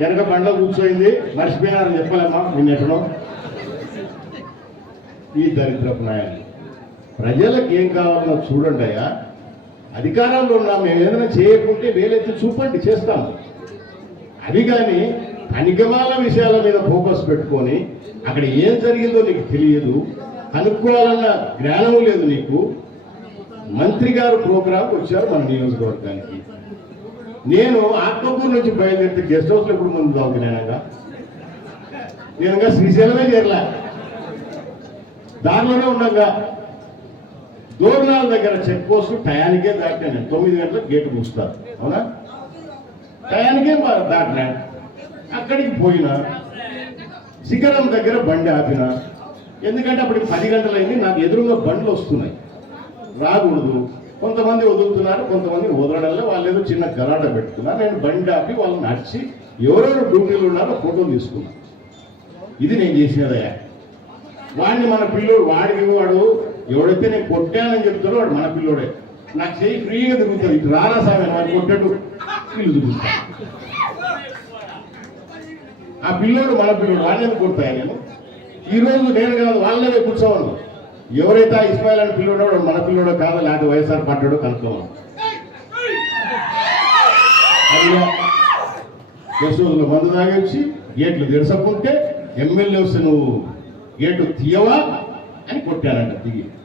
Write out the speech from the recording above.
వెనక బండ్లో కూర్చోయింది, మర్చిపోయినారని చెప్పలేమ్మా నిన్నెక్కడో. ఈ దరిద్రపు నాయాలు ప్రజలకు ఏం కావాలో చూడండి అయ్యా. అధికారంలో ఉన్నా మేము ఏదైనా చేయకుంటే వేలెత్తి చూపండి, చేస్తాము. అది కానీ పనికిమాల విషయాల మీద ఫోకస్ పెట్టుకొని అక్కడ ఏం జరిగిందో నీకు తెలియదు, కనుక్కోవాలన్న జ్ఞానం లేదు నీకు. మంత్రి గారు ప్రోగ్రాంకి వచ్చారు మన నియోజకవర్గానికి. నేను ఆత్మకూరు నుంచి బయలుదేరితే గెస్ట్ హౌస్లో ఎప్పుడు ముందు తాగుతున్నానగా, నేనుగా శ్రీశైలమే చేరలే, దారిలోనే ఉండగా దోర్నాల దగ్గర చెక్ పోస్ట్ టయానికే దాటాను. 9 గంటలకు గేటు మూస్తారు, అవునా? టయానికే దాటినా. అక్కడికి పోయినా శిఖరం దగ్గర బండి ఆపిన, ఎందుకంటే అప్పటికి 10 గంటలైంది. నాకు ఎదురుగా బండ్లు వస్తున్నాయి, రాకూడదు. కొంతమంది వదులుతున్నారు, కొంతమంది వదలడంలో వాళ్ళు ఏదో చిన్న గలాట పెట్టుకున్నారు. నేను బండి ఆపి వాళ్ళని నడిచి ఎవరెవరు డ్యూటీలు ఉన్నారో ఫోటోలు తీసుకున్నాను. ఇది నేను చేసినదయ్యా. వాడిని మన పిల్లోడు, వాడు ఎవడైతే నేను కొట్టానని చెప్తాడో వాడు మన పిల్లోడే. నాకు చేయి ఫ్రీగా తిరుగుతుంది, ఇటు రారా సామె వాడిని కొట్టాడు వీళ్ళు తిరుగుతా. ఆ పిల్లోడు మన పిల్లోడు, వాడిని కొడతాయా నేను? ఈరోజు నేను కాదు వాళ్ళనే కూర్చోవాలి. ఎవరైతే ఆ ఇస్మాయిల్ అని పిల్లోడో వాడు మన పిల్లోడో కాదో, లేకపోతే వైఎస్ఆర్ పడ్డాడో కనుక్కోవాలి. అదిగా గెస్ట్ హౌస్లో మందు తాగొచ్చి గేట్లు తెరసకుంటే ఎమ్మెల్యే వస్తే నువ్వు గేటు తీయవా అని కొట్టానంట దిగి.